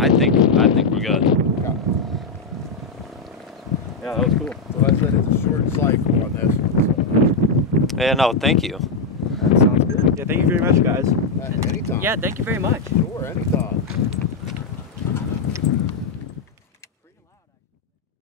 I think we're good. Yeah, that was cool. Well, I said it's a short cycle on this one. So. Yeah, no, thank you. That sounds good. Yeah, thank you very much, guys. Anytime. Yeah, thank you very much. Sure, anytime.